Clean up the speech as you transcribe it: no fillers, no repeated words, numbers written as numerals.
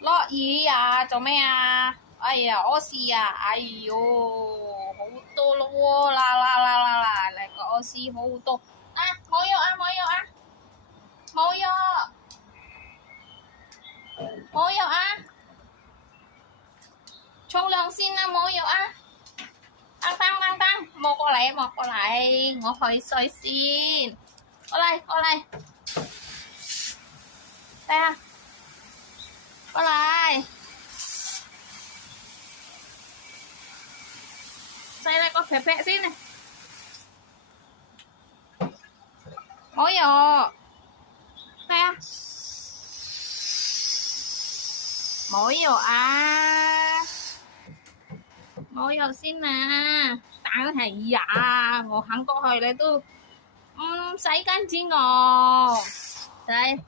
落雨啊，做咩啊？哎呀，屙屎啊！哎喲，好多咯喎，啦，嚟個屙屎好多。啊，冇藥啊，冇藥啊，冇藥，冇藥啊！沖涼先啦，冇藥啊！等，摸過嚟，我去水先。過嚟，嚟啊！過嚟，洗你個屁屁先啊！冇藥，嚟啊！冇藥啊！冇藥先啊！但係呀，我行過去你都唔洗乾淨我，嚟。